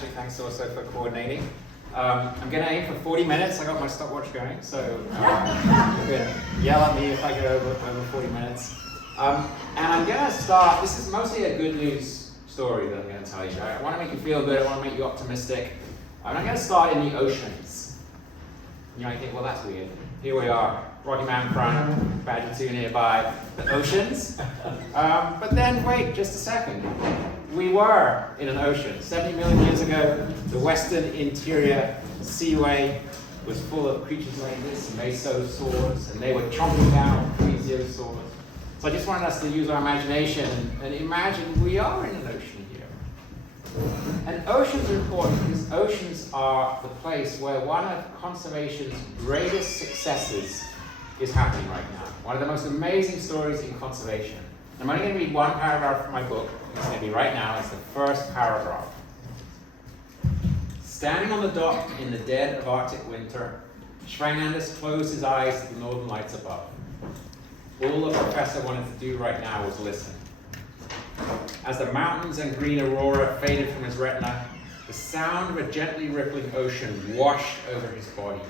Ashley, thanks also for coordinating. I'm going to aim for 40 minutes. I got my stopwatch going, so you can yell at me if I go over 40 minutes. And I'm going to start, this is mostly a good news story that I'm going to tell you. I want to make you feel good, I want to make you optimistic. And I'm going to start in the oceans. You might think, well, that's weird. Here we are, Rocky Mountain front, Glacier-Two nearby, the oceans. But then, wait just a second. We were in an ocean. 70 million years ago, the western interior seaway was full of creatures like this, mesosaurs, and they were chomping down plesiosaurs. So I just wanted us to use our imagination and imagine we are in an ocean here. And oceans are important because oceans are the place where one of conservation's greatest successes is happening right now. One of the most amazing stories in conservation. I'm only going to read one paragraph from my book. It's going to be right now. It's the first paragraph. Standing on the dock in the dead of Arctic winter, Schweinandus closed his eyes to the northern lights above. All the professor wanted to do right now was listen. As the mountains and green aurora faded from his retina, the sound of a gently rippling ocean washed over his body.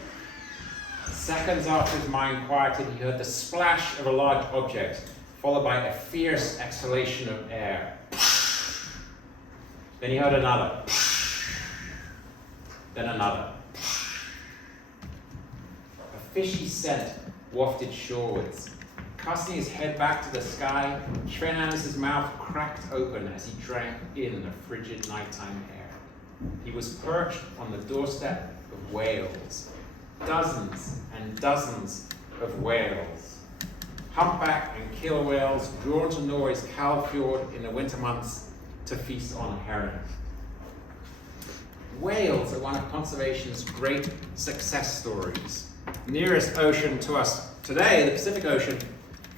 Seconds after his mind quieted, he heard the splash of a large object, followed by a fierce exhalation of air. Then he heard another. Then another. A fishy scent wafted shorewards. Casting his head back to the sky, Schweinandus' mouth cracked open as he drank in the frigid nighttime air. He was perched on the doorstep of whales. Dozens and dozens of whales. Humpback and killer whales drawn to Norway's Kald Fjord in the winter months to feast on herring. Whales are one of conservation's great success stories. Nearest ocean to us today, the Pacific Ocean,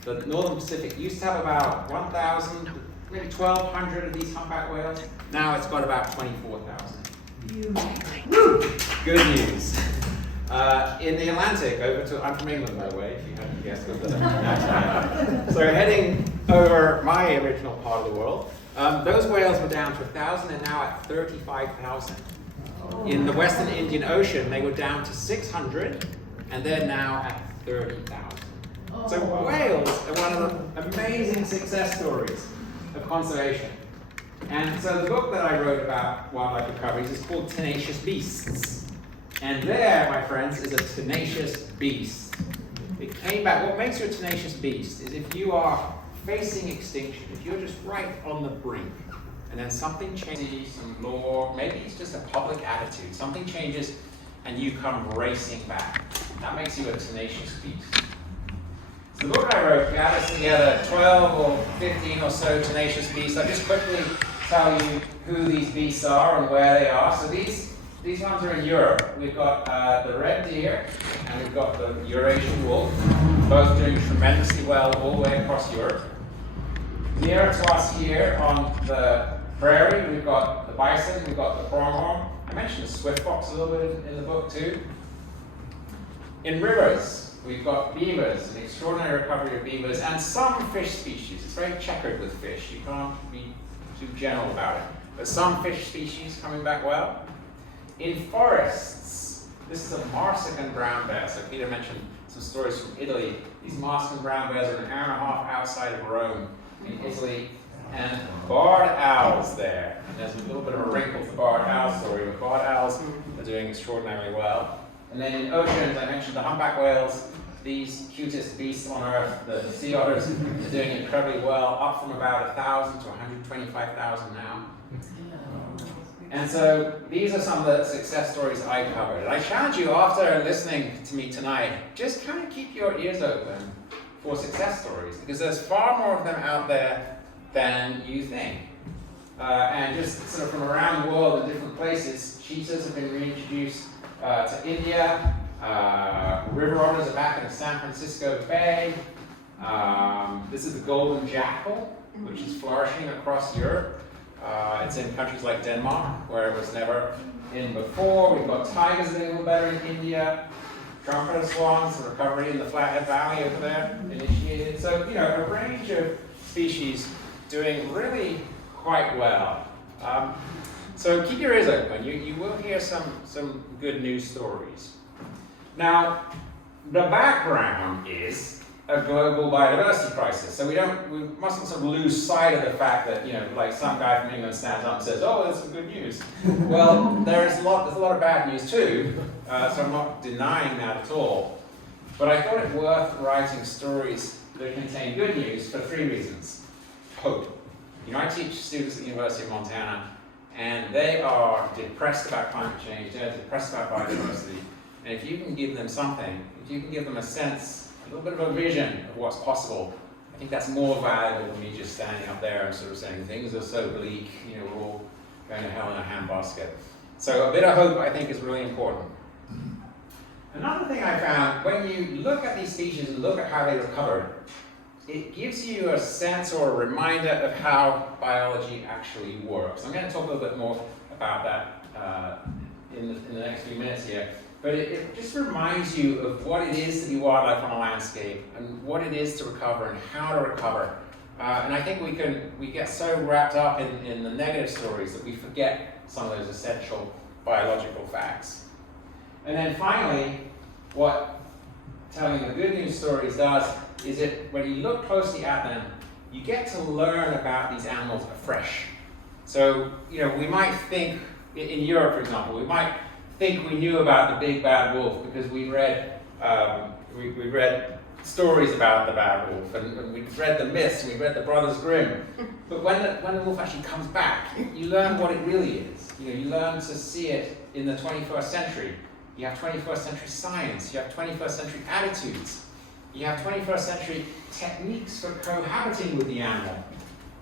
the Northern Pacific, used to have about 1,000, maybe 1,200 of these humpback whales. Now it's got about 24,000. Good news. In the Atlantic, I'm from England, by the way, if you hadn't guessed with the accent. So heading over my original part of the world, those whales were down to 1,000 and now at 35,000. In the Western Indian Ocean, they were down to 600 and they're now at 30,000. So whales are one of the amazing success stories of conservation. And so the book that I wrote about wildlife recoveries is called Tenacious Beasts. And there, my friends, is a tenacious beast. It came back. What makes you a tenacious beast is if you are facing extinction, if you're just right on the brink, and then something changes, some law, maybe it's just a public attitude, something changes, and you come racing back. That makes you a tenacious beast. So the book I wrote gathers together 12 or 15 or so tenacious beasts. I'll just quickly tell you who these beasts are and where they are. So these ones are in Europe. We've got the red deer and we've got the Eurasian wolf, both doing tremendously well all the way across Europe. Nearer to us here on the prairie, we've got the bison, we've got the pronghorn. I mentioned the swift fox a little bit in the book too. In rivers, we've got beavers, an extraordinary recovery of beavers, and some fish species. It's very checkered with fish. You can't be too general about it. But some fish species coming back well. In forests, this is a Marsican brown bear. So Peter mentioned some stories from Italy. These Marsican brown bears are an hour and a half outside of Rome in Italy. And barred owls there. And there's a little bit of a wrinkle to the barred owl story, but barred owls are doing extraordinarily well. And then in oceans, I mentioned the humpback whales, these cutest beasts on earth, the sea otters, are doing incredibly well, up from about 1,000 to 125,000 now. And so these are some of the success stories I covered. And I challenge you, after listening to me tonight, just kind of keep your ears open for success stories, because there's far more of them out there than you think. And just sort of from around the world in different places, cheetahs have been reintroduced to India. River otters are back in the San Francisco Bay. This is the golden jackal, which is flourishing across Europe. It's in countries like Denmark, where it was never in before. We've got tigers doing a little better in India. Trumpeter swans, the recovery in the Flathead Valley over there, initiated. So, a range of species doing really quite well. So keep your ears open. You will hear some good news stories. Now, the background is a global biodiversity crisis. So we mustn't sort of lose sight of the fact that, like some guy from England stands up and says, oh, there's some good news. Well, there's a lot of bad news too, so I'm not denying that at all. But I thought it worth writing stories that contain good news for 3 reasons. Hope. I teach students at the University of Montana, and they are depressed about climate change, they're depressed about biodiversity. And if you can give them something, if you can give them a sense, a little bit of a vision of what's possible, I think that's more valuable than me just standing up there and sort of saying things are so bleak, we're all going to hell in a handbasket. So a bit of hope, I think, is really important. Another thing I found, when you look at these species and look at how they recovered, it gives you a sense or a reminder of how biology actually works. I'm going to talk a little bit more about that in the next few minutes here. But it just reminds you of what it is to be wildlife on a landscape and what it is to recover and how to recover. And I think we get so wrapped up in the negative stories that we forget some of those essential biological facts. And then finally, what telling the good news stories does is when you look closely at them, you get to learn about these animals afresh. So, we might think, in Europe, for example, we might think we knew about the big bad wolf because we read stories about the bad wolf, and we read the myths, and we read the Brothers Grimm. But when the wolf actually comes back, you learn what it really is. You learn to see it in the 21st century. You have 21st century science, you have 21st century attitudes, you have 21st century techniques for cohabiting with the animal.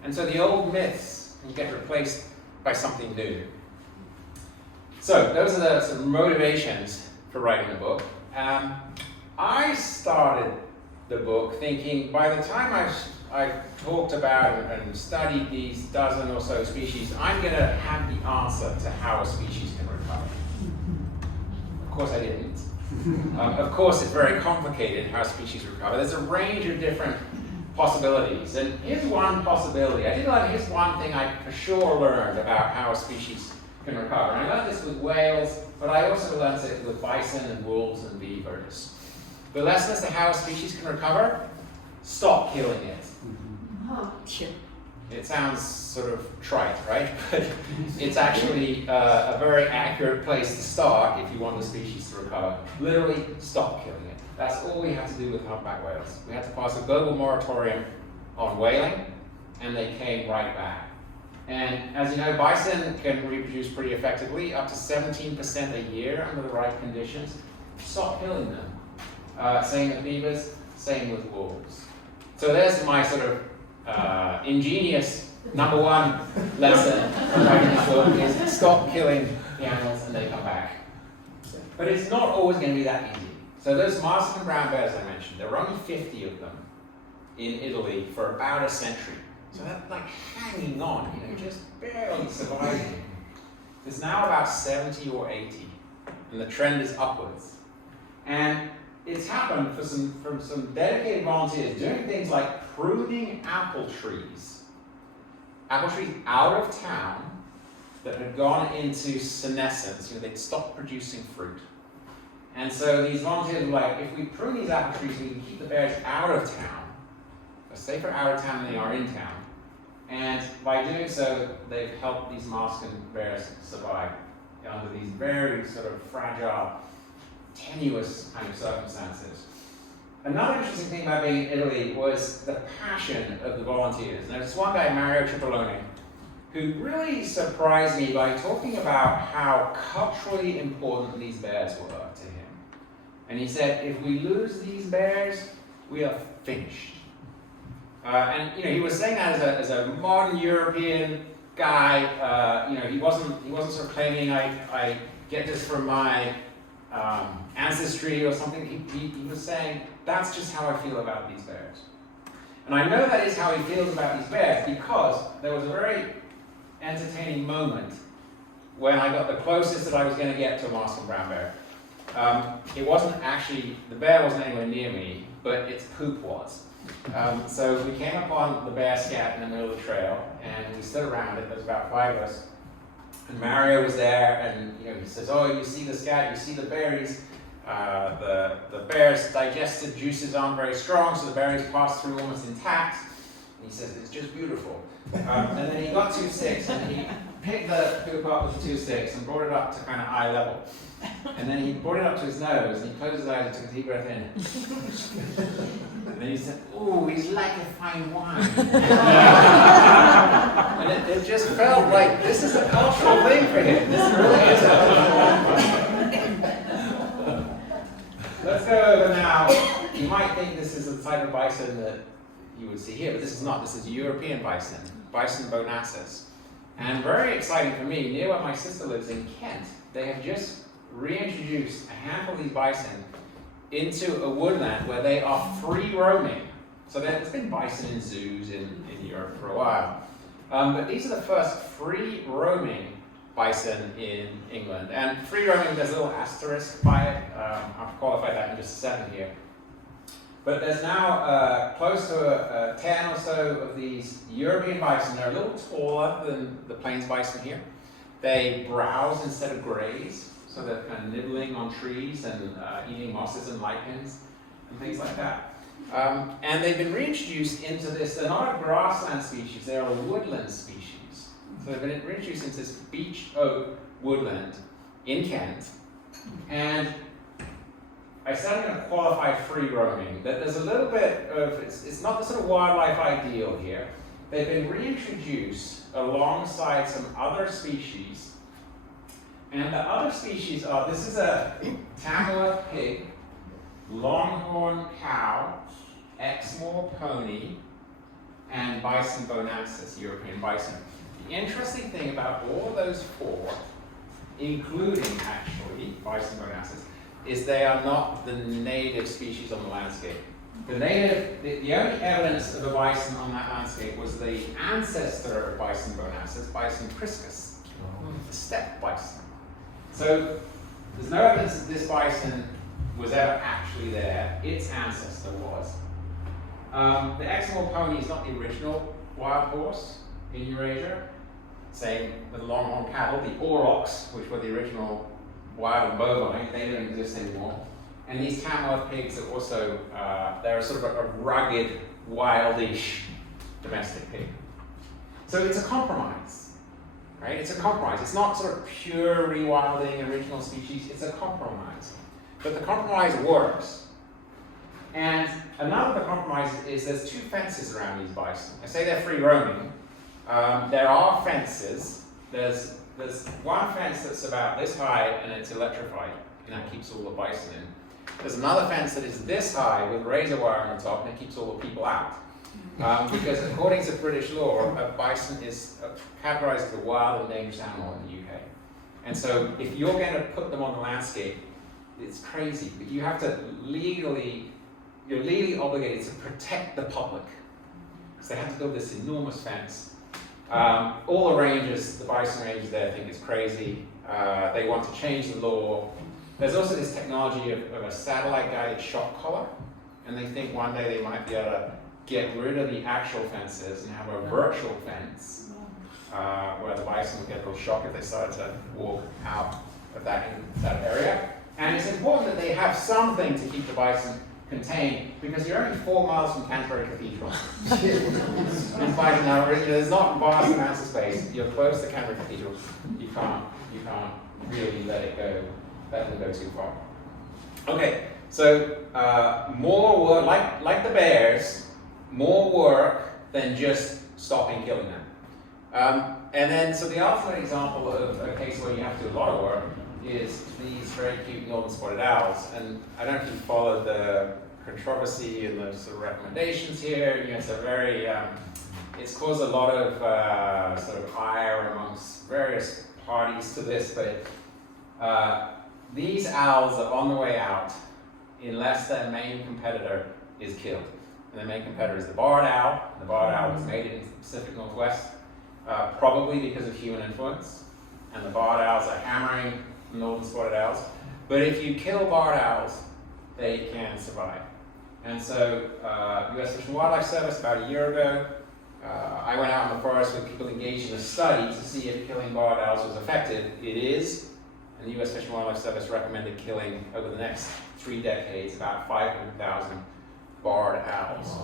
And so the old myths will get replaced by something new. So those are the sort of motivations for writing the book. I started the book thinking by the time I've talked about and studied these dozen or so species, I'm going to have the answer to how a species can recover. Of course I didn't. Of course it's very complicated how species recover. There's a range of different possibilities. And here's one possibility. Here's one thing I for sure learned about how a species can recover. And I learned this with whales, but I also learned it with bison and wolves and beavers. The lesson as to how a species can recover: stop killing it. It sounds sort of trite, right? But it's actually a very accurate place to start if you want the species to recover. Literally, stop killing it. That's all we had to do with humpback whales. We had to pass a global moratorium on whaling, and they came right back. And as you know, bison can reproduce pretty effectively, up to 17% a year under the right conditions. Stop killing them. Same with beavers, same with wolves. So there's my sort of ingenious number one lesson from writing this book is stop killing the animals and they come back. But it's not always going to be that easy. So those Marston brown bears I mentioned, there were only 50 of them in Italy for about a century. So that's like hanging on, just barely surviving. There's now about 70 or 80, and the trend is upwards. And it's happened from some dedicated volunteers doing things like pruning apple trees out of town that had gone into senescence. They'd stopped producing fruit. And so these volunteers were like, if we prune these apple trees, we can keep the bears out of town. They're safer out of town than they are in town. And by doing so, they've helped these Marston bears survive under these very sort of fragile, tenuous kind of circumstances. Another interesting thing about being in Italy was the passion of the volunteers. And there's this one guy, Mario Cipollone, who really surprised me by talking about how culturally important these bears were to him. And he said, if we lose these bears, we are finished. And he was saying that as a modern European guy. He wasn't sort of claiming I get this from my ancestry or something. He was saying that's just how I feel about these bears. And I know that is how he feels about these bears because there was a very entertaining moment when I got the closest that I was going to get to a Marston brown bear. It wasn't actually, the bear wasn't anywhere near me, but its poop was. So we came upon the bear scat in the middle of the trail, and we stood around it. There was about 5 of us, And Mario was there, and he says, "Oh, you see the scat, you see the berries. The bear's digestive juices aren't very strong, so the berries pass through almost intact." And he says, "It's just beautiful." And then he got 2 sticks, and he picked the poop up with the 2 sticks and brought it up to kind of eye level. And then he brought it up to his nose, and he closed his eyes and took a deep breath in. And then he said, "Oh, he's like a fine wine." And it just felt like this is a cultural thing for him. This really is a cultural thing. Let's go over now. You might think this is the type of bison that you would see here, but this is not. This is European bison, Bison Bonacis. And very exciting for me, near where my sister lives in Kent, they have just reintroduced a handful of these bison into a woodland where they are free roaming. So there's been bison in zoos in Europe for a while. But these are the first free roaming bison in England. And free roaming, there's a little asterisk by it. I'll qualify that in just a second here. But there's now close to 10 or so of these European bison. They're a little taller than the plains bison here. They browse instead of graze, so they're kind of nibbling on trees and eating mosses and lichens and things like that. And they've been reintroduced into this. They're not a grassland species, they're a woodland species. So they've been reintroduced into this beech oak woodland in Kent. And I said I'm going to qualify free roaming, that there's a little bit of, it's not the sort of wildlife ideal here. They've been reintroduced alongside some other species. And the other species are, this is a Tamworth pig, longhorn cow, Exmoor pony, and Bison Bonacis, European bison. The interesting thing about all of those 4, including actually Bison Bonacis, is they are not the native species on the landscape. The only evidence of a bison on that landscape was the ancestor of Bison Bonacis, Bison priscus, the steppe bison. So there's no evidence that this bison was ever actually there. Its ancestor was. The Exmoor pony is not the original wild horse in Eurasia. Same with the longhorn cattle, the aurochs, which were the original wild bovine, they don't exist anymore. And these Tamworth pigs are also, they're sort of a rugged, wildish domestic pig. So it's a compromise, right? It's a compromise. It's not sort of pure rewilding, original species, it's a compromise. But the compromise works. And another of the compromises is there's 2 fences around these bison. I say they're free roaming. There are fences. There's one fence that's about this high and it's electrified, and that keeps all the bison in. There's another fence that is this high with razor wire on the top, and it keeps all the people out. Because according to British law, a bison is categorized as a wild and dangerous animal in the UK. And so if you're going to put them on the landscape, it's crazy, but you have to you're legally obligated to protect the public. So they have to build this enormous fence. All the rangers, the bison rangers there, think it's crazy. They want to change the law. There's also this technology of a satellite-guided shock collar, and they think one day they might be able to get rid of the actual fences and have a virtual fence where the bison would get a little shock if they started to walk out of that area. And it's important that they have something to keep the bison contained, because you're only 4 miles from Canterbury Cathedral. In fact, now there's not vast amounts of space. You're close to Canterbury Cathedral. You can't really let them go too far. Okay, so more work, like the bears, more work than just stopping killing them. And then, so the ultimate example of a case where you have to do a lot of work is these very cute northern spotted owls. And I don't know if you followed the controversy and the sort of recommendations here. It's a very, it's caused a lot of sort of ire amongst various parties to this, but these owls are on the way out unless their main competitor is killed. And the main competitor is the barred owl. The barred owl was made in the Pacific Northwest, probably because of human influence. And the barred owls are hammering northern spotted owls. But if you kill barred owls, they can survive. And so US Fish and Wildlife Service, about a year ago, I went out in the forest with people engaged in a study to see if killing barred owls was effective. It is, and the U.S. Fish and Wildlife Service recommended killing over the next 3 decades about 500,000 barred owls.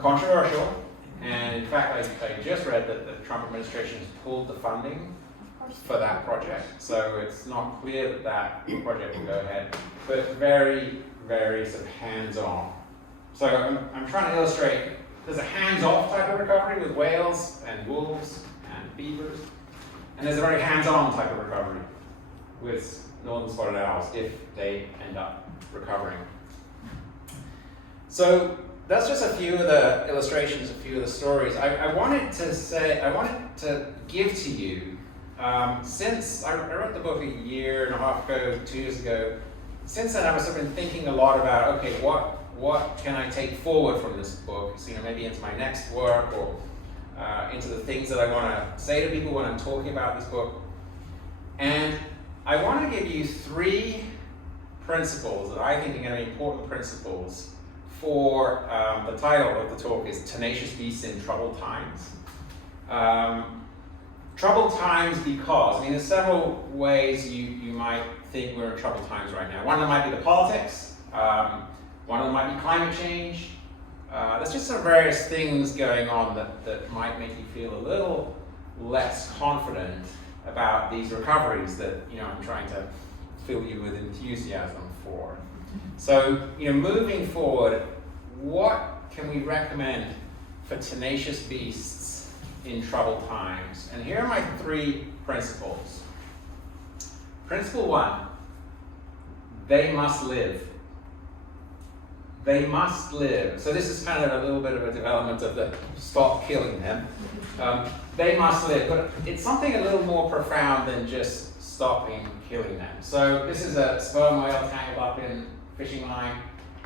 Controversial, and in fact I just read that the Trump administration has pulled the funding for that project, so it's not clear that that project will go ahead, but very, very sort of hands-on. So I'm trying to illustrate there's a hands-off type of recovery with whales and wolves and beavers, and there's a very hands-on type of recovery with northern spotted owls if they end up recovering. So that's just a few of the illustrations, a few of the stories. I wanted to give to you, since I wrote the book a year and a half ago, 2 years ago, since then I've sort of been thinking a lot about, okay, what can I take forward from this book? So, maybe into my next work or into the things that I want to say to people when I'm talking about this book. And I want to give you 3 principles that I think are going to be important principles for the title of the talk is Tenacious Beasts in Troubled Times. Troubled times because, there's several ways you might think we're in troubled times right now. One of them might be the politics. One of them might be climate change. There's just some various things going on that might make you feel a little less confident about these recoveries that I'm trying to fill you with enthusiasm for. So, moving forward, what can we recommend for tenacious beasts in troubled times? And here are my 3 principles. Principle 1, they must live. They must live. So this is kind of a little bit of a development of the stop killing them. They must live, but it's something a little more profound than just stopping killing them. So this is a sperm whale tangled up in fishing line.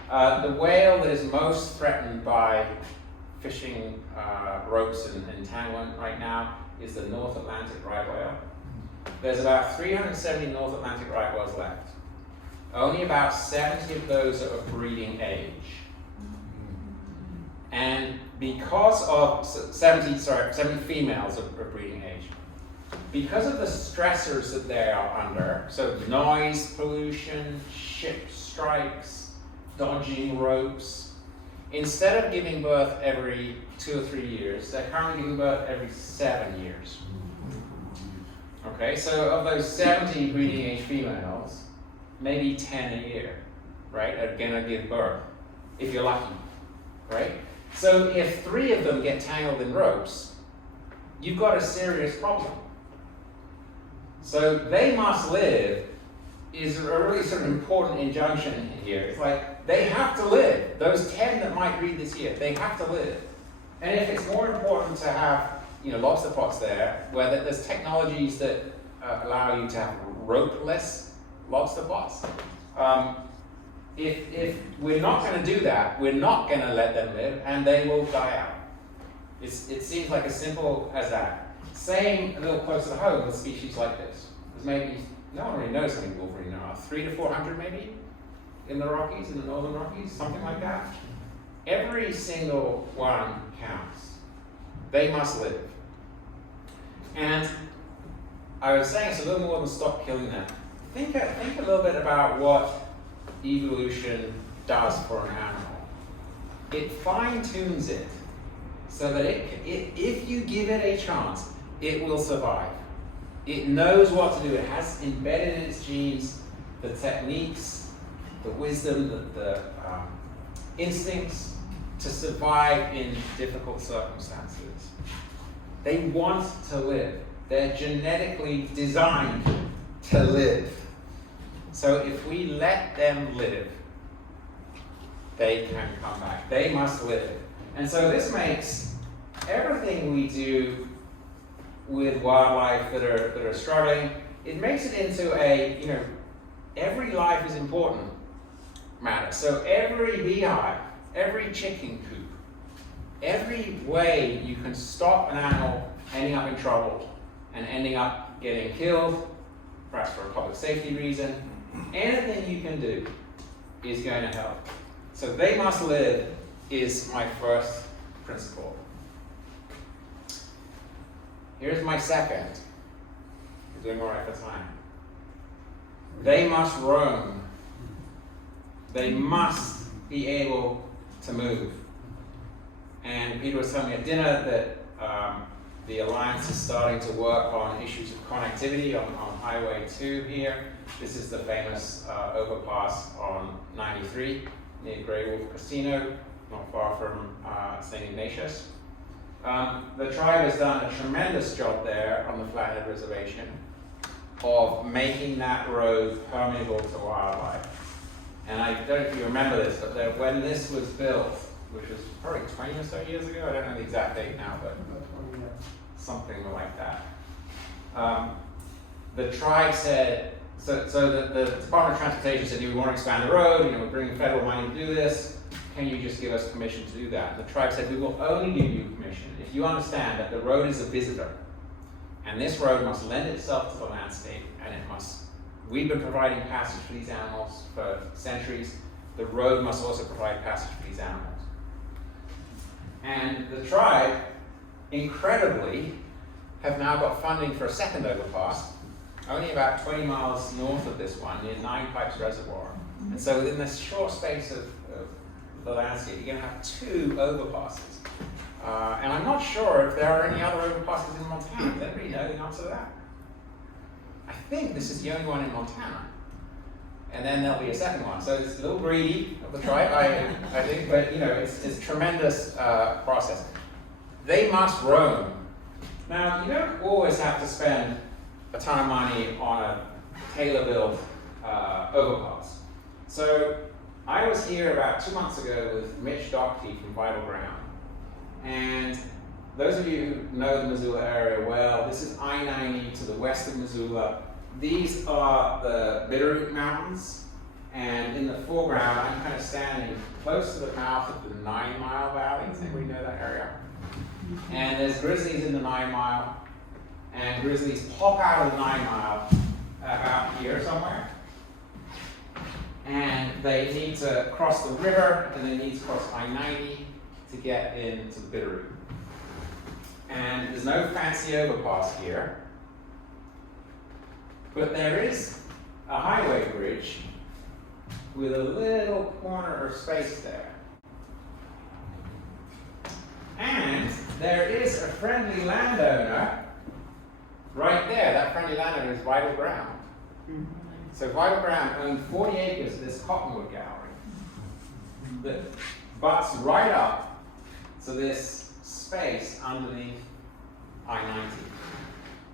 The whale that is most threatened by fishing ropes and entanglement right now is the North Atlantic right whale. There's about 370 North Atlantic right whales left. Only about 70 of those are of breeding age. And because of 70 females of breeding age, because of the stressors that they are under, so noise pollution, ship strikes, dodging ropes, instead of giving birth every 2 or 3 years, they're currently giving birth every 7 years. Okay, so of those 70 breeding age females, maybe 10 a year, right, are gonna give birth, if you're lucky, right? So if 3 of them get tangled in ropes, you've got a serious problem. So they must live is a really sort of important injunction here. It's like, they have to live. Those 10 that might breed this year, they have to live. And if it's more important to have, lobster pots there, where there's technologies that allow you to have ropeless lobster pots. If we're not going to do that, we're not going to let them live, and they will die out. It seems like as simple as that. Same a little closer to home with species like this. There's maybe, no one really knows how many wolverine there are, 300 to 400 maybe in the Rockies, in the northern Rockies, something like that. Every single one counts. They must live. And I was saying it's a little more than stop killing them. Think a little bit about what evolution does for an animal. It fine-tunes it so that if you give it a chance, it will survive. It knows what to do. It has embedded in its genes the techniques, the wisdom, the instincts to survive in difficult circumstances. They want to live. They're genetically designed to live. So if we let them live, they can come back. They must live. And so this makes everything we do with wildlife that are struggling, it makes it into a, every life is important matter. So every beehive, every chicken coop, every way you can stop an animal ending up in trouble and ending up getting killed, perhaps for a public safety reason, anything you can do is going to help. So they must live is my first principle. Here's my second. You're doing all right for time. They must roam. They must be able to move. And Peter was telling me at dinner that the Alliance is starting to work on issues of connectivity on Highway 2 here. This is the famous overpass on 93 near Grey Wolf Casino, not far from St. Ignatius. The tribe has done a tremendous job there on the Flathead Reservation of making that road permeable to wildlife. And I don't know if you remember this, but when this was built, which was probably 20 or so years ago, I don't know the exact date now, but something like that. The tribe said, so the Department of Transportation said, we want to expand the road, we're bringing federal money to do this, can you just give us permission to do that? The tribe said, we will only give you permission if you understand that the road is a visitor, and this road must lend itself to the landscape, and we've been providing passage for these animals for centuries, the road must also provide passage for these animals. And the tribe, incredibly, have now got funding for a second overpass, only about 20 miles north of this one, near Nine Pipes Reservoir. And so within this short space of the landscape, you're going to have 2 overpasses. And I'm not sure if there are any other overpasses in Montana. Does anybody know the answer to that? I think this is the only one in Montana. And then there'll be a second one. So it's a little greedy of the tribe, I think, but it's a tremendous process. They must roam. Now, you don't always have to spend a ton of money on a tailor-built overpass. So I was here about 2 months ago with Mitch Doherty from Vital Ground. And those of you who know the Missoula area well, this is I-90 to the west of Missoula. These are the Bitterroot Mountains, and in the foreground, I'm kind of standing close to the mouth of the 9 Mile Valley. Does anybody know that area? And there's grizzlies in the 9 Mile, and grizzlies pop out of the 9 Mile about here somewhere. And they need to cross the river, and they need to cross I-90 to get into the Bitterroot. And there's no fancy overpass here. But there is a highway bridge with a little corner of space there. And there is a friendly landowner right there. That friendly landowner is Vital Ground. So Vital Ground owned 40 acres of this cottonwood gallery that butts right up to this space underneath I-90.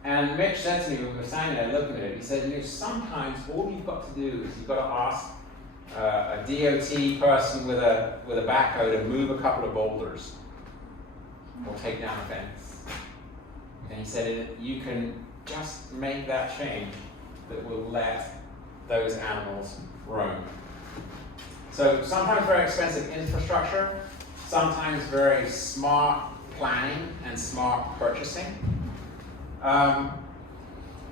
And Mitch said to me when we were standing there looking at it, he said, sometimes all you've got to do is you've got to ask a DOT person with a backhoe to move a couple of boulders or take down a fence. And he said, you can just make that change that will let those animals roam. So sometimes very expensive infrastructure, sometimes very smart planning and smart purchasing.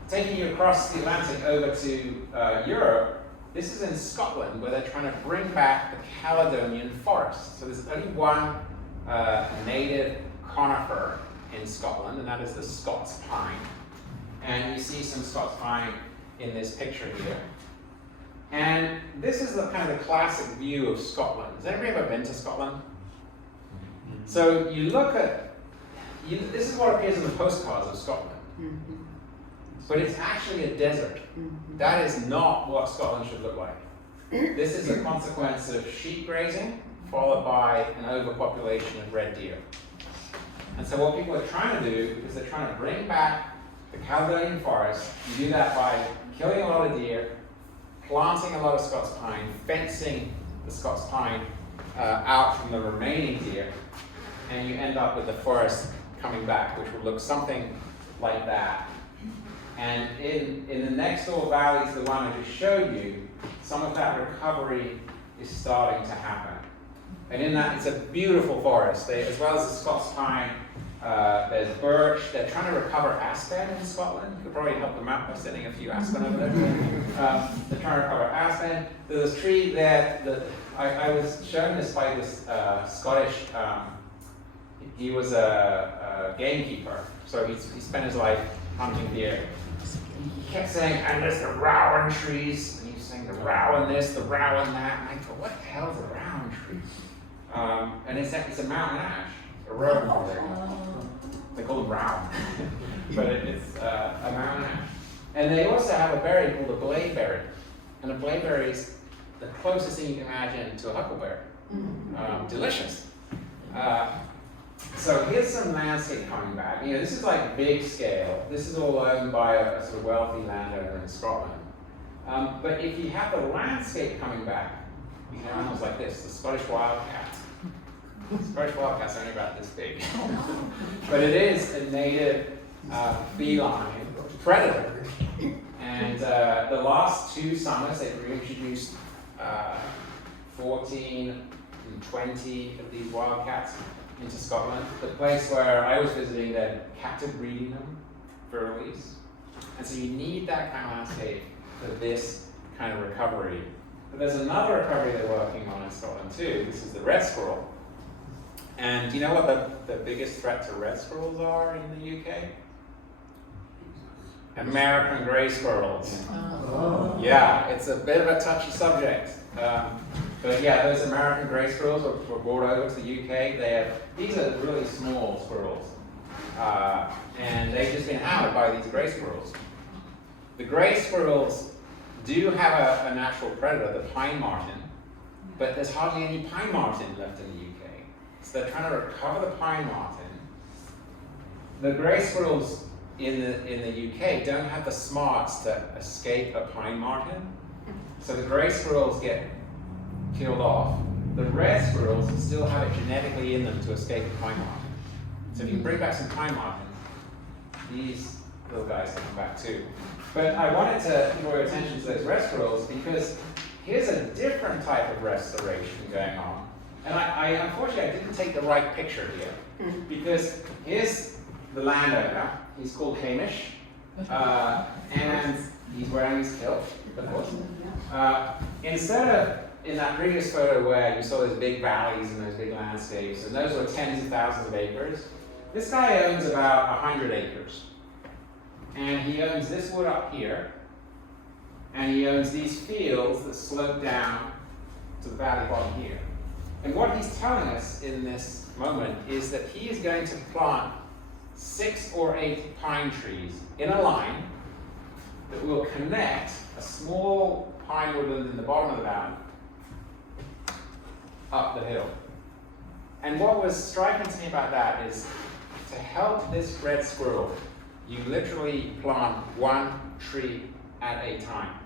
Taking you across the Atlantic over to Europe, this is in Scotland where they're trying to bring back the Caledonian forest. So there's only one native conifer in Scotland, and that is the Scots pine. And you see some Scots pine in this picture here. And this is the kind of the classic view of Scotland. Has anybody ever been to Scotland? So you look at, this is what appears in the postcards of Scotland. But it's actually a desert. That is not what Scotland should look like. This is a consequence of sheep grazing, followed by an overpopulation of red deer. And so what people are trying to do is they're trying to bring back the Caledonian forest. You do that by killing a lot of deer, planting a lot of Scots pine, fencing the Scots pine out from the remaining deer, and you end up with the forest coming back, which will look something like that. And in the next door valley to the one I just showed you, some of that recovery is starting to happen. And in that, it's a beautiful forest. As well as the Scots pine, there's birch. They're trying to recover aspen in Scotland. You could probably help them out by sending a few aspen over there. They're trying to recover aspen. There's a tree there that I was shown this by this Scottish he was a gamekeeper, so he spent his life hunting deer. He kept saying, and there's the rowan trees, and he was saying the rowan this, the rowan that, and I thought, what the hell's a rowan tree? And it's a mountain ash, a rowan. They call them rowan, but it's a mountain ash. And they also have a berry called a bladeberry, and a bladeberry is the closest thing you can imagine to a huckleberry. Delicious. So here's some landscape coming back. This is like big scale. This is all owned by a sort of wealthy landowner in Scotland. But if you have the landscape coming back, you can have animals like this, the Scottish wildcat. The Scottish wildcat's only about this big. But it is a native feline predator. And the last 2 summers, they've reintroduced 14 and 20 of these wildcats into Scotland. The place where I was visiting, they're captive breeding them for release. And so you need that kind of landscape for this kind of recovery. But there's another recovery they're working on in Scotland too. This is the red squirrel. And do you know what the biggest threat to red squirrels are in the UK? American gray squirrels. Oh. Yeah, it's a bit of a touchy subject. But yeah, those American gray squirrels were brought over to the UK. These are really small squirrels. And they've just been outed by these gray squirrels. The gray squirrels do have a natural predator, the pine marten, but there's hardly any pine marten left in the UK. So they're trying to recover the pine marten. The gray squirrels in the UK don't have the smarts to escape a pine marten. So the gray squirrels get killed off. The red squirrels still have it genetically in them to escape the pine marten. So if you bring back some pine marten, these little guys can come back too. But I wanted to draw your attention to those red squirrels because here's a different type of restoration going on. And I unfortunately, I didn't take the right picture here because here's the landowner. He's called Hamish, and he's wearing his kilt, of course. Instead of in that previous photo where you saw those big valleys and those big landscapes, and those were tens of thousands of acres, this guy owns about 100 acres. And he owns this wood up here, and he owns these fields that slope down to the valley bottom here. And what he's telling us in this moment is that he is going to plant 6 or 8 pine trees in a line that will connect a small pine woodland in the bottom of the valley up the hill. And what was striking to me about that is to help this red squirrel, you literally plant 1 tree at a time.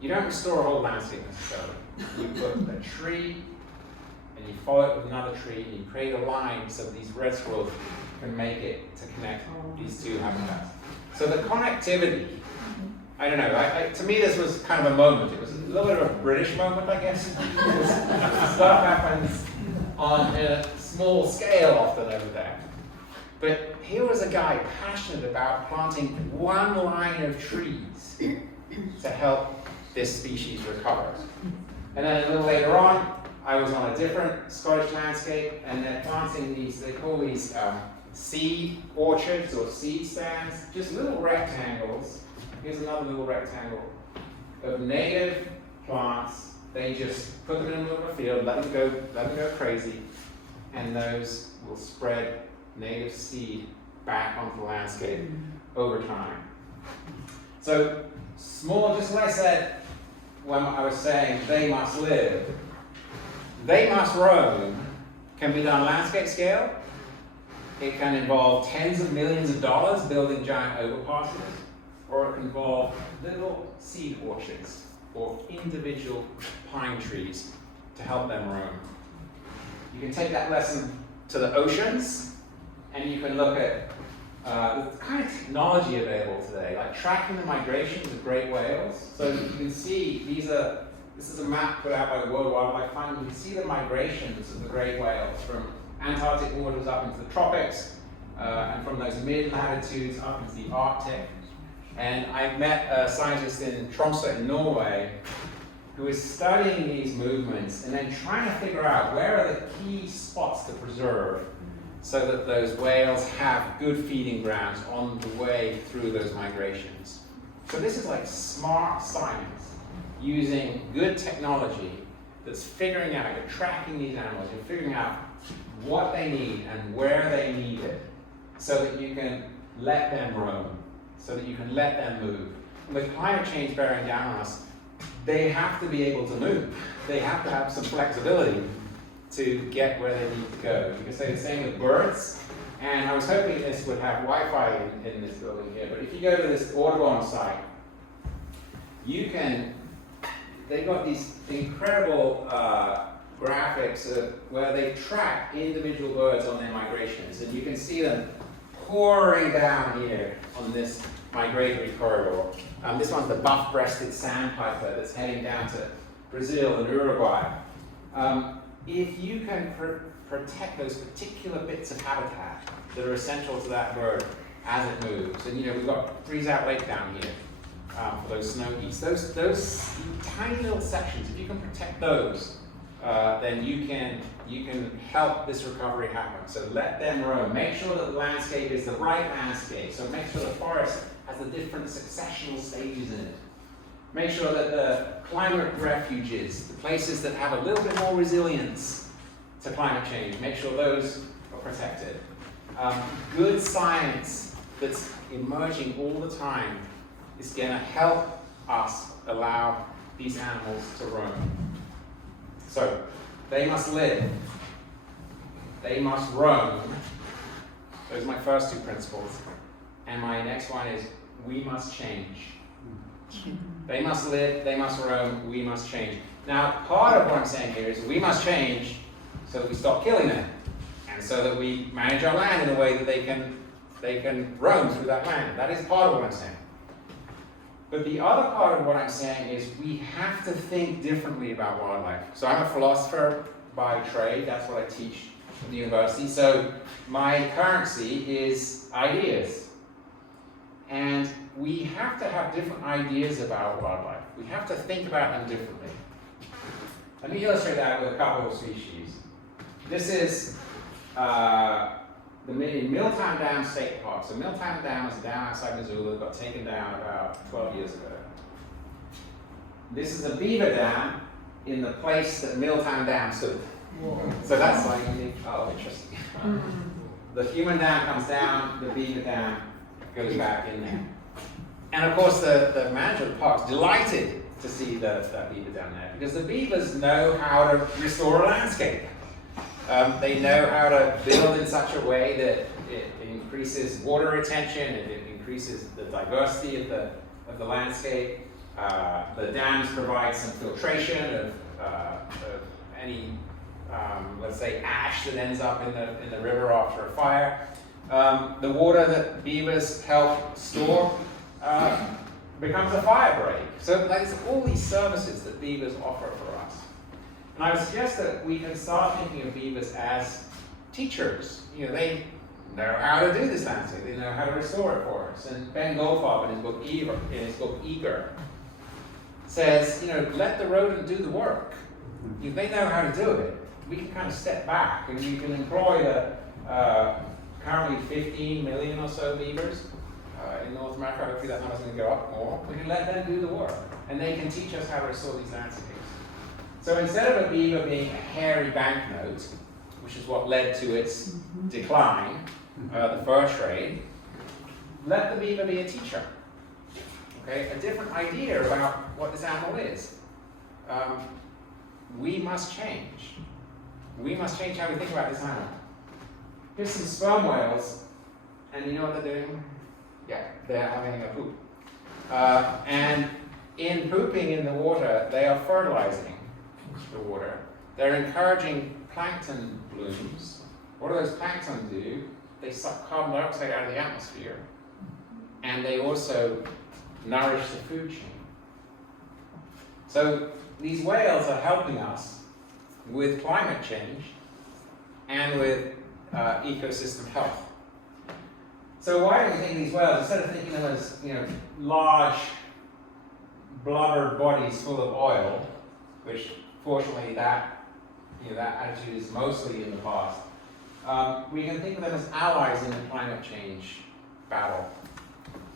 You don't restore a whole landscape necessarily. You put a tree and you follow it with another tree and you create a line so these red squirrels can make it to connect these 2 habitats. So the connectivity, I don't know, to me this was kind of a moment. It was a little bit of a British moment, I guess. Stuff happens on a small scale often over there. But here was a guy passionate about planting 1 line of trees to help this species recover. And then a little later on, I was on a different Scottish landscape, and they're planting these, they call these seed orchards or seed stands, just little rectangles. Here's another little rectangle of native plants. They just put them in the middle of a field, let them go crazy, and those will spread native seed back onto the landscape over time. So small, just like I said when I was saying they must live, they must roam can be done landscape scale. It can involve tens of millions of dollars building giant overpasses, or it can involve little seed orchards or individual pine trees to help them roam. You can take that lesson to the oceans, and you can look at the kind of technology available today, like tracking the migrations of great whales. So you can see this is a map put out by the World Wildlife Fund. You can see the migrations of the great whales from Antarctic waters up into the tropics, and from those mid-latitudes up into the Arctic. And I met a scientist in Tromsø in Norway who is studying these movements and then trying to figure out where are the key spots to preserve so that those whales have good feeding grounds on the way through those migrations. So this is like smart science using good technology that's figuring out, you're tracking these animals, you're figuring out what they need and where they need it so that you can let them roam, so that you can let them move. And with climate change bearing down on us, they have to be able to move. They have to have some flexibility to get where they need to go. You can say the same with birds, and I was hoping this would have Wi-Fi in this building here, but if you go to this Audubon site, you can, they've got these incredible graphics where they track individual birds on their migrations, and you can see them pouring down here on this migratory corridor. This one's the buff-breasted sandpiper that's heading down to Brazil and Uruguay. If you can protect those particular bits of habitat that are essential to that bird as it moves, and we've got Freeze-Out Lake down here for those snow geese. Those tiny little sections, if you can protect those, then you can help this recovery happen. So let them roam. Make sure that the landscape is the right landscape. So make sure the forest has the different successional stages in it. Make sure that the climate refuges, the places that have a little bit more resilience to climate change, make sure those are protected. Good science that's emerging all the time is going to help us allow these animals to roam. So, they must live. They must roam. Those are my first two principles. And my next one is, we must change. They must live, they must roam, we must change. Now, part of what I'm saying here is we must change so that we stop killing them, and so that we manage our land in a way that they can roam through that land. That is part of what I'm saying. But the other part of what I'm saying is we have to think differently about wildlife. So I'm a philosopher by trade, that's what I teach at the university. So my currency is ideas. And we have to have different ideas about wildlife. We have to think about them differently. Let me illustrate that with a couple of species. This is the Milltown Dam State Park. So Milltown Dam is a dam outside Missoula that got taken down about 12 years ago. This is a beaver dam in the place that Milltown Dam stood. Whoa. So that's like, oh, interesting. The human dam comes down, the beaver dam goes back in there. And of course the manager of the park's delighted to see that beaver down there, because the beavers know how to restore a landscape. They know how to build in such a way that it increases water retention, and it increases the diversity of the landscape. The dams provide some filtration of any, let's say, ash that ends up in the river after a fire. The water that beavers help store becomes a fire break. So there's all these services that beavers offer for us. And I would suggest that we can start thinking of beavers as teachers. They know how to do this landscape. They know how to restore it for us. And Ben Goldfarb in his book Eager says, let the rodent do the work. If they know how to do it, we can kind of step back and we can employ the currently 15 million or so beavers in North America. Hopefully that number's going to go up more. We can let them do the work, and they can teach us how to restore these landscapes. So instead of a beaver being a hairy banknote, which is what led to its decline, the fur trade, let the beaver be a teacher. Okay, a different idea about what this animal is. We must change. We must change how we think about this animal. Here's some sperm whales, and you know what they're doing? Yeah, they're having a poop. And in pooping in the water, they are fertilizing the water. They're encouraging plankton blooms. What do those plankton do? They suck carbon dioxide out of the atmosphere, and they also nourish the food chain. So these whales are helping us with climate change and with ecosystem health. So why do we think these whales, instead of thinking of them as large blubbered bodies full of oil, which fortunately that attitude is mostly in the past, we can think of them as allies in the climate change battle.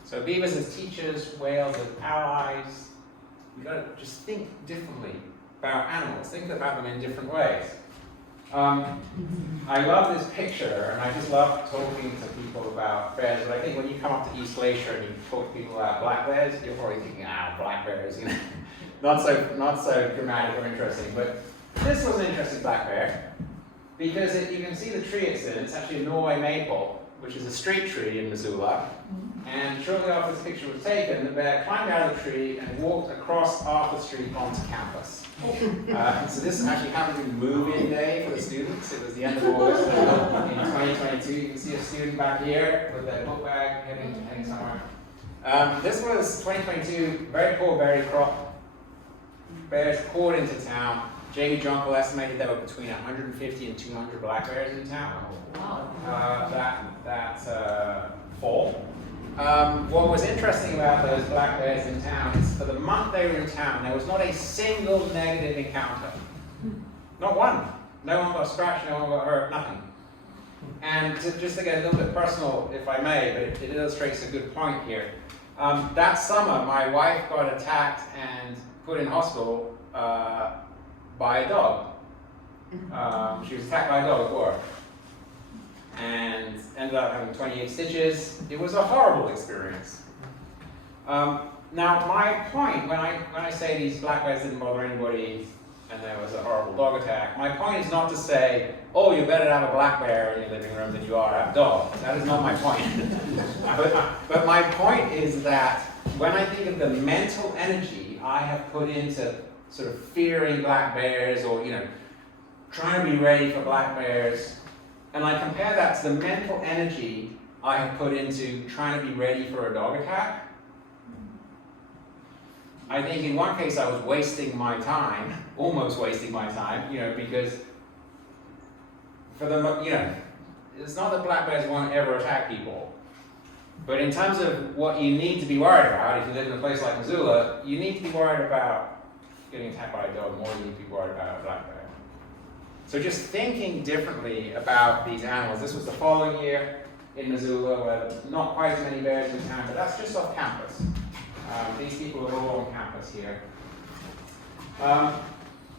So beavers as teachers, whales as allies. You've got to just think differently about animals. Think about them in different ways. I love this picture, and I just love talking to people about bears, but I think when you come up to East Glacier and you talk to people about black bears, you're probably thinking, black bears, you know, not so dramatic or interesting. But this was an interesting black bear, because you can see the tree it's in. It's actually a Norway maple, which is a street tree in Missoula. And shortly after this picture was taken, the bear climbed out of the tree and walked across Arthur Street onto campus. So this actually happened to be move-in day for the students. It was the end of August in 2022. You can see a student back here with their book bag heading somewhere. This was 2022, very poor berry crop. Bears poured into town. Jamie Jonkel estimated there were between 150 and 200 black bears in town that fall. What was interesting about those black bears in town is for the month they were in town, there was not a single negative encounter. Not one. No one got scratched, no one got hurt, nothing. And just to get a little bit personal, if I may, but it illustrates a good point here. That summer, my wife got attacked and put in hospital by a dog. She was attacked by a dog at work. And ended up having 28 stitches. It was a horrible experience. Now, my point, when I say these black bears didn't bother anybody and there was a horrible dog attack, my point is not to say, oh, you're better to have a black bear in your living room than you are to have a dog. That is not my point. but my point is that when I think of the mental energy I have put into sort of fearing black bears or, trying to be ready for black bears, and I compare that to the mental energy I have put into trying to be ready for a dog attack, I think in one case I was wasting my time, almost wasting my time, because for the, it's not that black bears won't ever attack people, but in terms of what you need to be worried about, if you live in a place like Missoula, you need to be worried about getting attacked by a dog more than you need to be worried about a black bear. So just thinking differently about these animals. This was the following year in Missoula, where not quite as many bears in town, but that's just off campus. These people are all on campus here.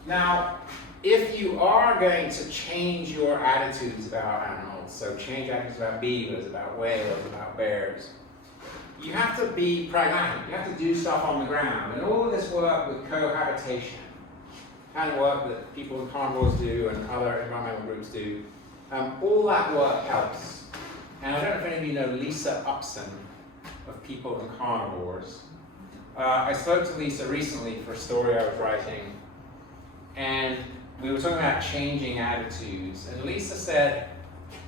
Now, if you are going to change your attitudes about animals, so change attitudes about beavers, about whales, about bears, you have to be pragmatic. You have to do stuff on the ground. And all of this work with cohabitation, kind of work that people in carnivores do and other environmental groups do, all that work helps. And I don't know if any of you know Lisa Upson of People and Carnivores. I spoke to Lisa recently for a story I was writing, and we were talking about changing attitudes. And Lisa said,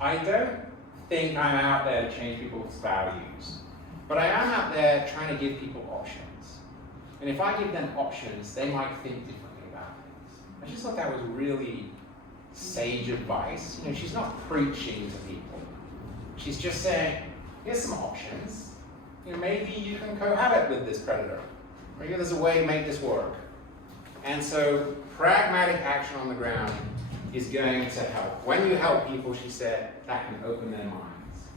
I don't think I'm out there to change people's values, but I am out there trying to give people options. And if I give them options, they might think differently. I just thought that was really sage advice. She's not preaching to people. She's just saying, here's some options. Maybe you can cohabit with this predator. Maybe there's a way to make this work. And so pragmatic action on the ground is going to help. When you help people, she said, that can open their minds.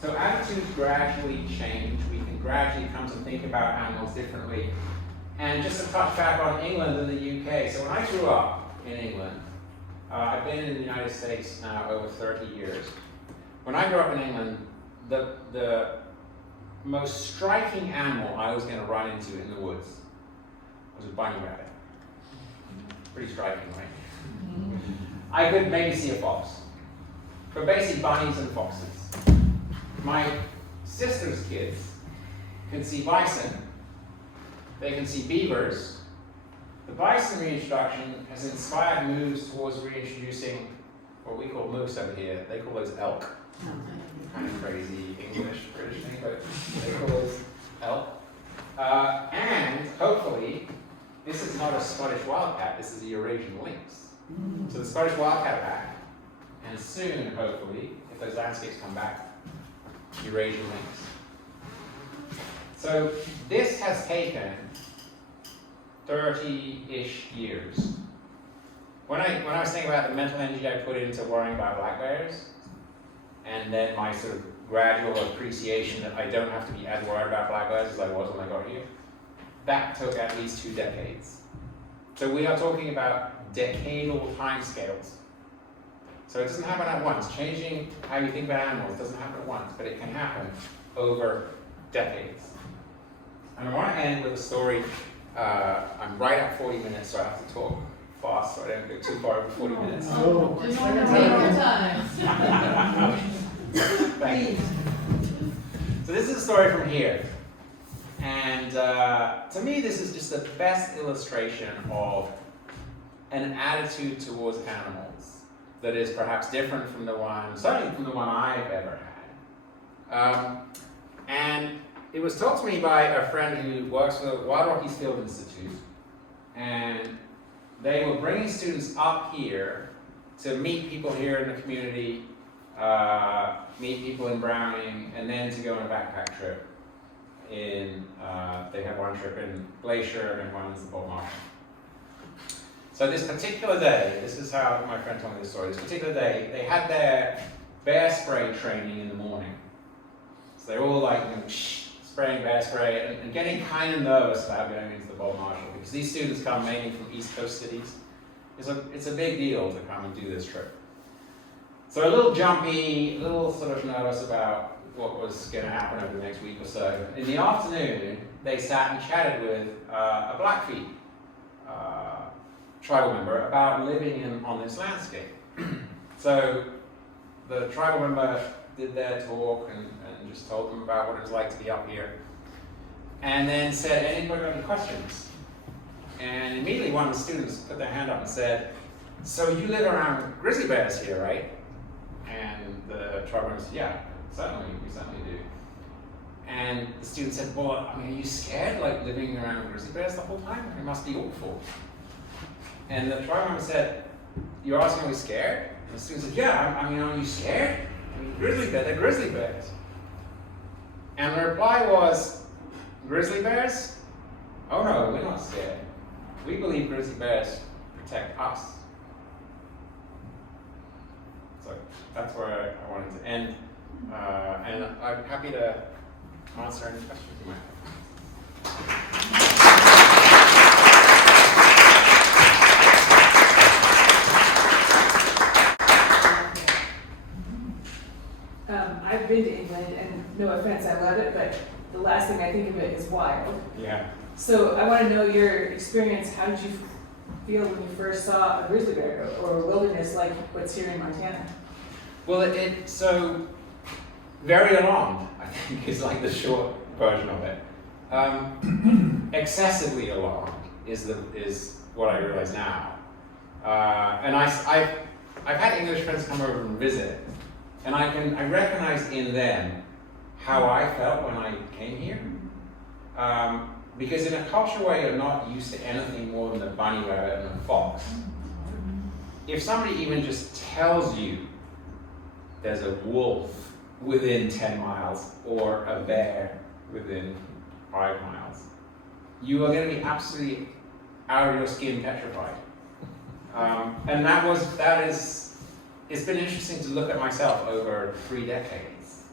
So attitudes gradually change. We can gradually come to think about animals differently. And just to touch back on England and the UK, so when I grew up in England, I've been in the United States now over 30 years. When I grew up in England, the most striking animal I was going to run into in the woods was a bunny rabbit. Pretty striking, right? I could maybe see a fox, but basically bunnies and foxes. My sister's kids could see bison. They can see beavers. The bison reintroduction has inspired moves towards reintroducing what we call moose over here. They call those elk. Kind of crazy English, British thing, but they call those elk. And hopefully, this is not a Scottish wildcat, this is a Eurasian lynx. So the Scottish wildcat back, and soon, hopefully, if those landscapes come back, Eurasian lynx. So this has taken 30-ish years. when I was thinking about the mental energy I put into worrying about black bears, and then my sort of gradual appreciation that I don't have to be as worried about black bears as I was when I got here, that took at least 2 decades. So we are talking about decadal timescales. So it doesn't happen at once. Changing how you think about animals doesn't happen at once, but it can happen over decades. And I want to end with a story. I'm right at 40 minutes, so I have to talk fast so I don't go too far over 40 minutes. Oh, Just take your time. Thank you. So this is a story from here. And to me, this is just the best illustration of an attitude towards animals that is perhaps different from the one, certainly from the one I've ever had. And it was taught to me by a friend who works for the Wild Rockies Field Institute. And they were bringing students up here to meet people here in the community, meet people in Browning, and then to go on a backpack trip. They had one trip in Glacier and one in the Bob Marsh. So this particular day, this is how my friend told me this story. This particular day, they had their bear spray training in the morning. So they were all like, spraying bear spray and getting kind of nervous about going into the Bob Marshall because these students come mainly from East Coast cities. It's a big deal to come and do this trip. So a little jumpy, a little sort of nervous about what was going to happen over the next week or so. In the afternoon, they sat and chatted with a Blackfeet tribal member about living on this landscape. So the tribal member did their talk and just told them about what it was like to be up here. And then said, anybody got any questions? And immediately one of the students put their hand up and said, so you live around grizzly bears here, right? And the tribal member said, yeah, certainly, we certainly do. And the student said, well, I mean, are you scared, like living around grizzly bears the whole time? It must be awful. And the tribal member said, you're asking, are we scared? And the student said, yeah, I mean, are you scared? I mean, grizzly bears, they're grizzly bears. And the reply was, grizzly bears? Oh no, we're not scared. We believe grizzly bears protect us. So that's where I wanted to end. And I'm happy to answer any questions you might have. I've been to England, and no offense, I love it, but the last thing I think of it is wild. Yeah. So I want to know your experience. How did you feel when you first saw a grizzly bear or a wilderness like what's here in Montana? Well, so very alarmed, I think, is like the short version of it. Excessively alarmed is what I realize now. And I've had English friends come over and visit, and I recognize in them how I felt when I came here. Because in a culture where you're not used to anything more than a bunny rabbit and a fox, if somebody even just tells you there's a wolf within 10 miles or a bear within 5 miles, you are going to be absolutely out of your skin petrified. And it's been interesting to look at myself over 3 decades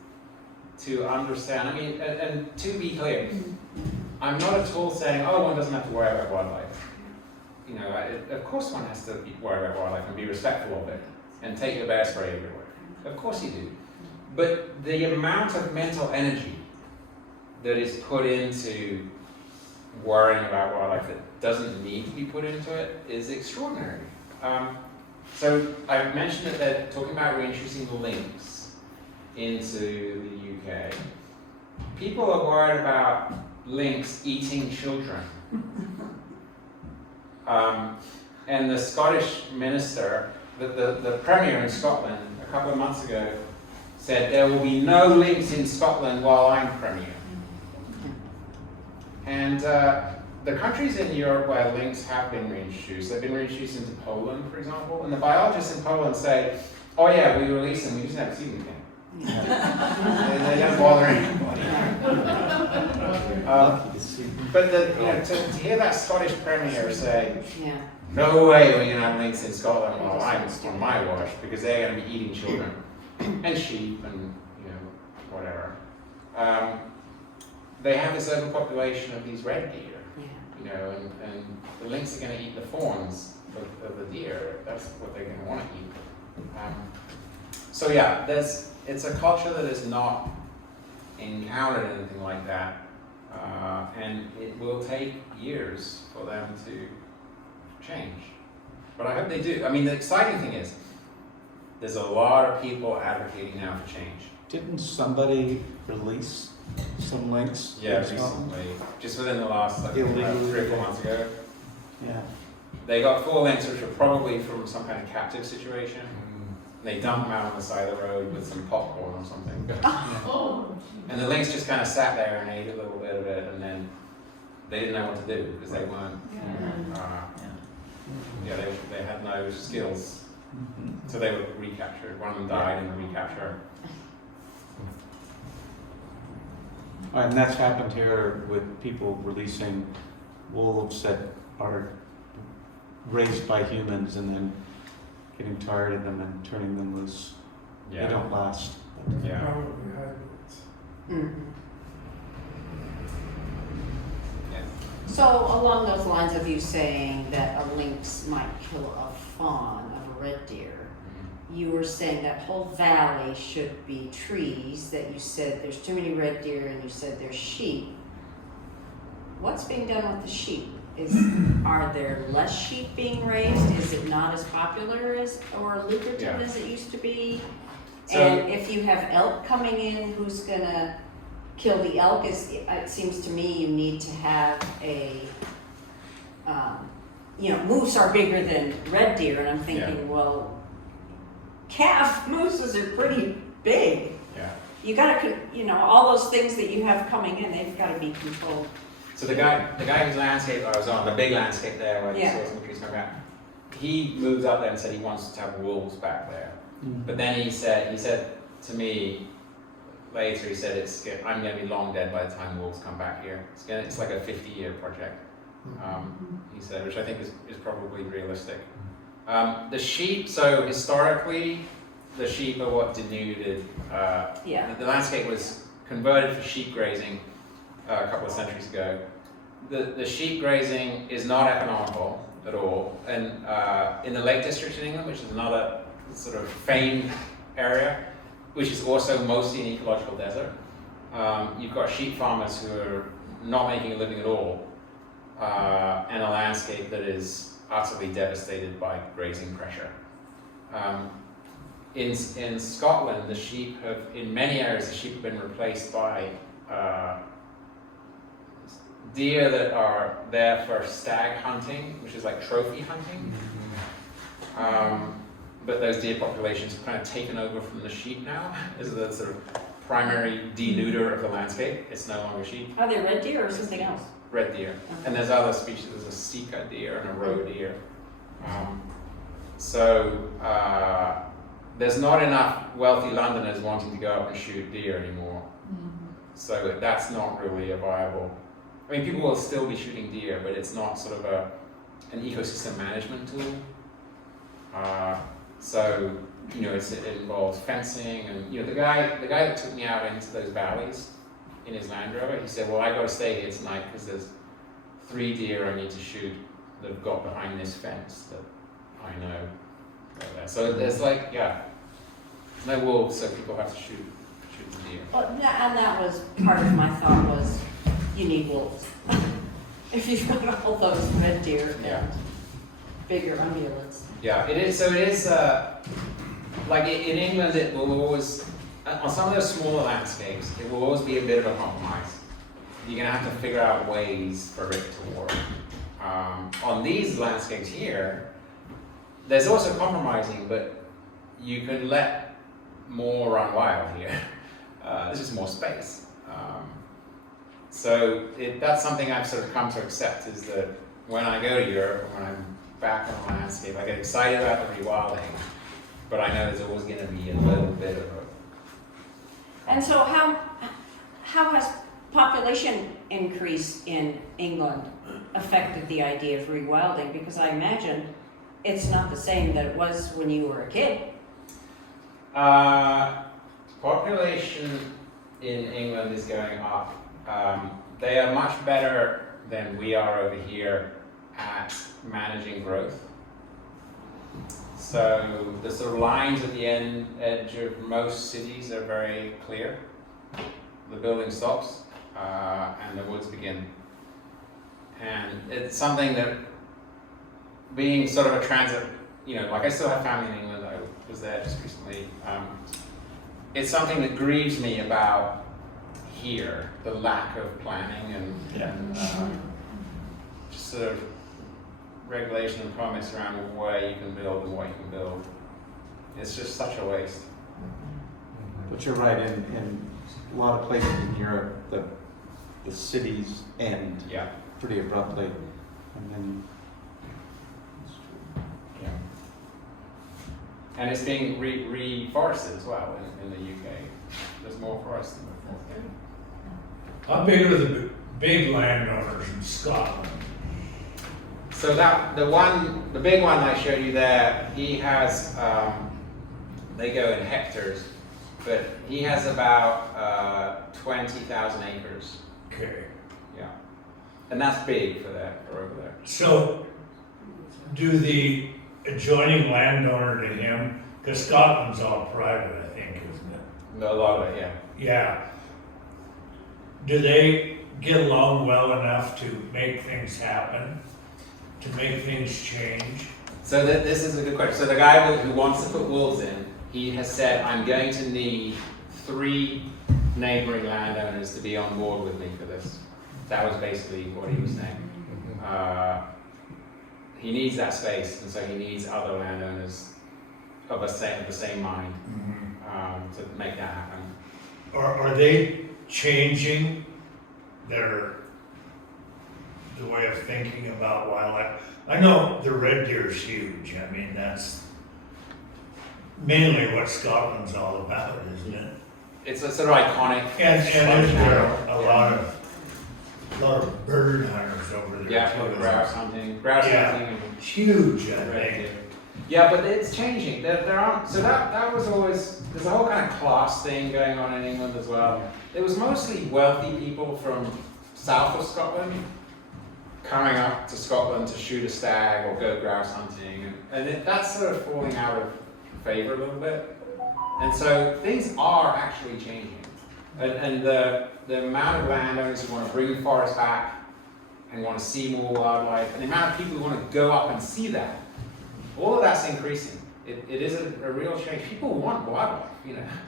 to understand. I mean, and to be clear, I'm not at all saying, oh, one doesn't have to worry about wildlife. You know, of course one has to worry about wildlife and be respectful of it and take your bear spray everywhere. Of course you do. But the amount of mental energy that is put into worrying about wildlife that doesn't need to be put into it is extraordinary. So I mentioned that they're talking about reintroducing lynx into the UK. People are worried about lynx eating children. And the Scottish minister, the Premier in Scotland a couple of months ago said there will be no lynx in Scotland while I'm Premier. And the countries in Europe where lynx have been reintroduced, they've been reintroduced into Poland, for example, and the biologists in Poland say, oh yeah, we release them, we just never see them again. They don't bother anybody. But to hear that Scottish Premier say, no way we're gonna have lynx in Scotland on my watch, because they're gonna be eating children and sheep and whatever. They have this overpopulation of these red deer, and the lynx are gonna eat the fawns of the deer. That's what they're gonna want to eat. So yeah, it's a culture that has not encountered anything like that, and it will take years for them to change. But I hope they do. I mean, the exciting thing is, there's a lot of people advocating now for change. Didn't somebody release some links? Yeah, recently, just within the last about 3 or 4 months ago. Yeah. They got 4 lynx, which were probably from some kind of captive situation. They dumped them out on the side of the road with some popcorn or something. Oh. And the lynx just kind of sat there and ate a little bit of it, and then they didn't know what to do because they weren't. They had no skills, so they were recaptured. One of them died in the recapture. And that's happened here with people releasing wolves that are raised by humans and then getting tired of them and turning them loose. Yeah. They don't last. Yeah. Probably hybrids. Yeah. So along those lines of you saying that a lynx might kill a fawn of a red deer, you were saying that whole valley should be trees, that you said there's too many red deer, and you said there's sheep. What's being done with the sheep? Are there less sheep being raised? Is it not as popular or lucrative as it used to be? So, and if you have elk coming in, who's gonna kill the elk? It seems to me you need to have a, moose are bigger than red deer, and I'm thinking, well, calf mooses are pretty big. Yeah. You gotta, all those things that you have coming in, they've gotta be controlled. So the guy whose landscape I was on, the big landscape there where you saw some trees coming back, he moved up there and said he wants to have wolves back there. But then he said to me later, he said I'm going to be long dead by the time wolves come back here. It's like a 50-year project. He said, which I think is probably realistic. The sheep, so historically, the sheep are what denuded. The landscape was converted for sheep grazing a couple of centuries ago. The sheep grazing is not economical at all. And in the Lake District in England, which is another sort of famed area, which is also mostly an ecological desert, you've got sheep farmers who are not making a living at all, and a landscape that is utterly devastated by grazing pressure. In Scotland, the sheep have, in many areas, the sheep have been replaced by deer that are there for stag hunting, which is like trophy hunting. But those deer populations have kind of taken over from the sheep now as the sort of primary denuder of the landscape. It's no longer sheep. Are they red deer or something else? Red deer. And there's other species. There's a sika deer and a roe deer. There's not enough wealthy Londoners wanting to go up and shoot deer anymore. So that's not really a viable. I mean, people will still be shooting deer, but it's not sort of an ecosystem management tool. It involves fencing, and the guy that took me out into those valleys in his Land Rover, he said, well, I got to stay here tonight because there's 3 deer I need to shoot that have got behind this fence that I know. So there's no wolves, so people have to shoot the deer. Well, and that was part of my thought was you need wolves. If you've got all those red deer and bigger ungulates. Yeah, it is. So it is. Like in England, it will always, on some of those smaller landscapes, it will always be a bit of a compromise. You're gonna have to figure out ways for it to work. On these landscapes here, there's also compromising, but you can let more run wild here. There's just more space. That's something I've sort of come to accept, is that when I go to Europe, when I'm back on the landscape, I get excited about the rewilding, but I know there's always going to be a little bit of a... And so how has population increased in England affected the idea of rewilding? Because I imagine it's not the same that it was when you were a kid. Population in England is going up. They are much better than we are over here at managing growth. So the sort of lines at the edge of most cities are very clear. The building stops and the woods begin. And it's something that, being sort of a transit, like I still have family in England, I was there just recently. It's something that grieves me about here, the lack of planning and just sort of regulation and promise around where you can build and what you can build. It's just such a waste. But you're right, in a lot of places in Europe, the cities end pretty abruptly, and then and it's being reforested as well in the UK. There's more forest than before. How big are the big landowners in Scotland? So the big one I showed you there, he has, they go in hectares, but he has about 20,000 acres. Okay. Yeah, and that's big for over there. So, do the adjoining landowner to him, because Scotland's all private, I think, isn't it? A lot of it, yeah. Yeah. Do they get along well enough to make things happen, to make things change? So this is a good question. So the guy who wants to put wolves in, he has said, I'm going to need 3 neighboring landowners to be on board with me for this. That was basically what he was saying. He needs that space, and so he needs other landowners of the same mind to make that happen. Are they changing the way of thinking about wildlife? I know the red deer is huge. I mean, that's mainly what Scotland's all about, isn't it? It's a sort of iconic. And is there a lot of bird hunters over there? Yeah, too? grouse hunting. Grouse hunting. And Huge, I red think. deer. Yeah, but it's changing. There aren't. So that was always. There's a whole kind of class thing going on in England as well. It was mostly wealthy people from south of Scotland coming up to Scotland to shoot a stag or go grouse hunting, and that's sort of falling out of favor a little bit. And so things are actually changing, and the amount of landowners who want to bring the forest back and want to see more wildlife, and the amount of people who want to go up and see that, all of that's increasing. It is a real change. People want wildlife,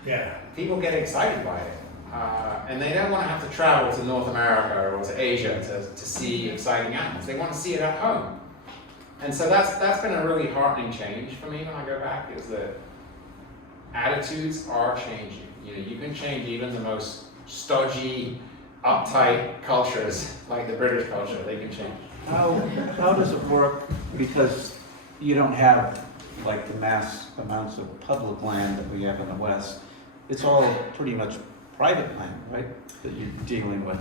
Yeah. People get excited by it. And they don't want to have to travel to North America or to Asia to see exciting animals. They want to see it at home. And so that's been a really heartening change for me when I go back, is that attitudes are changing. You can change even the most stodgy, uptight cultures, like the British culture, they can change. how does it work? Because you don't have like the mass amounts of public land that we have in the West. It's all pretty much private land, right, that you're dealing with?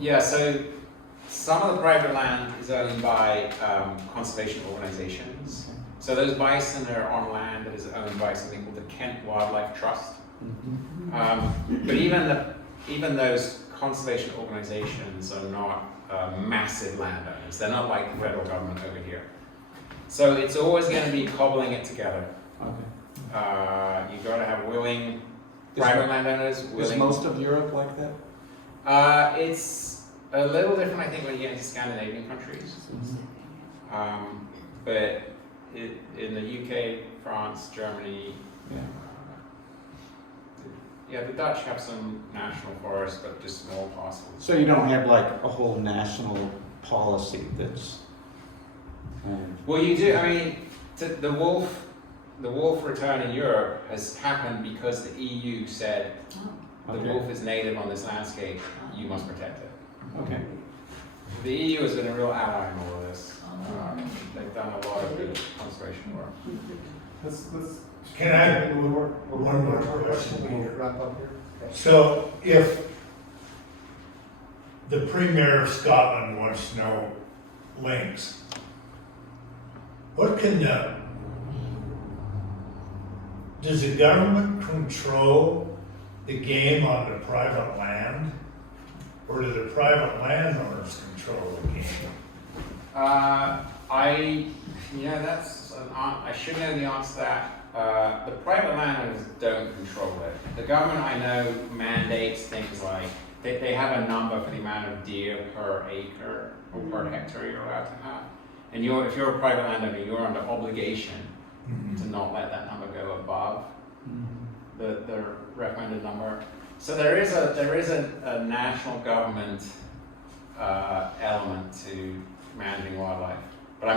Yeah, so some of the private land is owned by conservation organizations. So those bison are on land that is owned by something called the Kent Wildlife Trust. But even those conservation organizations are not massive landowners. They're not like the federal government over here. So it's always going to be cobbling it together. Okay. You've got to have willing private landowners. Is most of Europe like that? It's a little different, I think, when you get into Scandinavian countries. But in the UK, France, Germany, the Dutch have some national forests, but just small parcels. So you don't have like a whole national policy that's. Well, you do. I mean, the wolf return in Europe has happened because the EU said the wolf is native on this landscape. You must protect it. Okay. The EU has been a real ally in all of this. They've done a lot of good conservation work. Can I, one more question? So if the Premier of Scotland wants to know lynx, what can does the government control the game on the private land? Or do the private landowners control the game? I should know the answer to that. The private landowners don't control it. The government, I know, mandates things like, they have a number for the amount of deer per acre or per hectare you're allowed to have. And if you're a private landowner, you're under obligation to not let that number go above the recommended number. So there is a national government element to managing wildlife, but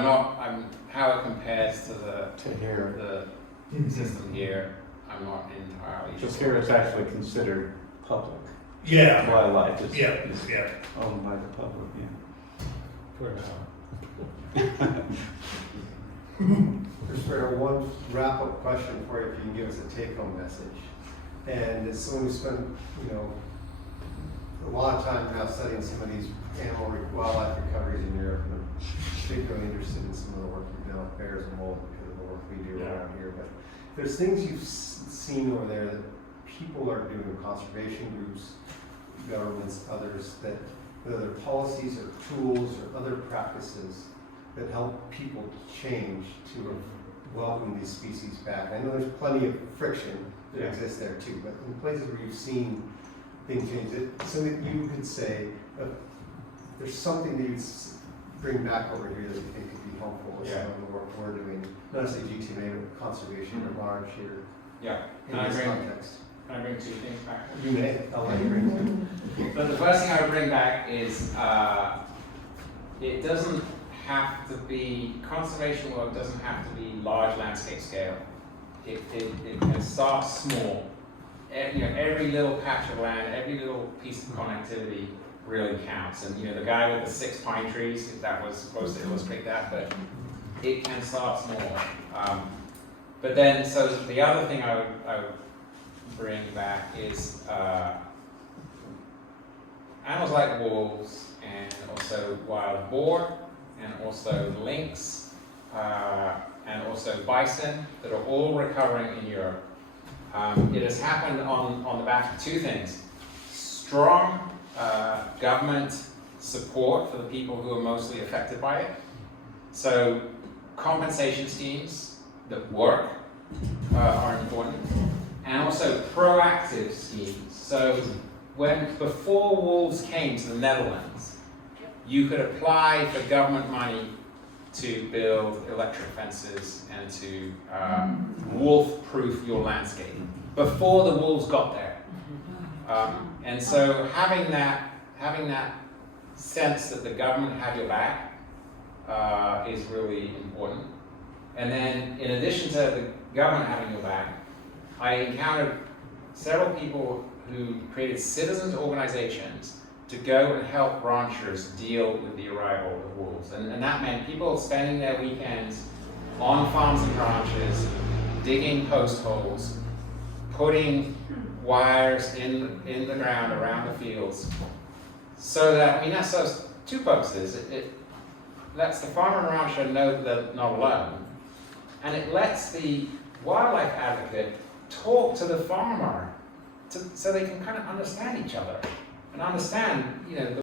how it compares to the system here, I'm not entirely sure. Just here it's actually considered public. Yeah. Wildlife is Yeah. owned by the public, For Just for one wrap-up question for you, if you can give us a take-home message. And as someone who's spent, a lot of time now studying some of these wildlife recoveries in Europe, and I'm particularly interested in some of the work you've done with bears and wolves because of the work we do around here. But there's things you've seen over there that people are doing, conservation groups, governments, others, that whether they're policies or tools or other practices that help people change to welcome these species back. I know there's plenty of friction that exists there too, but in places where you've seen things change, so that you could say, there's something that you'd bring back over here that you think could be helpful with some of the work we're doing, not necessarily GTMA, but conservation at large here in this context. Can I bring two things back? You may, I'll let you bring it. But the first thing I would bring back is it doesn't have to be, conservation work doesn't have to be large landscape scale. It can start small. Every little patch of land, every little piece of connectivity really counts. And the guy with the 6 pine trees, that was supposed to illustrate that, but it can start small. But then, so the other thing I would bring back is animals like wolves and also wild boar and also lynx and also bison that are all recovering in Europe. It has happened on the back of two things: strong government support for the people who are mostly affected by it. So compensation schemes that work are important, and also proactive schemes. So before wolves came to the Netherlands, you could apply for government money to build electric fences and to wolf-proof your landscape before the wolves got there. And so having that sense that the government had your back is really important. And then, in addition to the government having your back, I encountered several people who created citizens organizations to go and help ranchers deal with the arrival of wolves. And that meant people spending their weekends on farms and ranches, digging post holes, putting wires in the ground around the fields, so that, that serves two purposes. It lets the farmer and rancher know that they're not alone, and it lets the wildlife advocate talk to the farmer so they can kind of understand each other and understand, the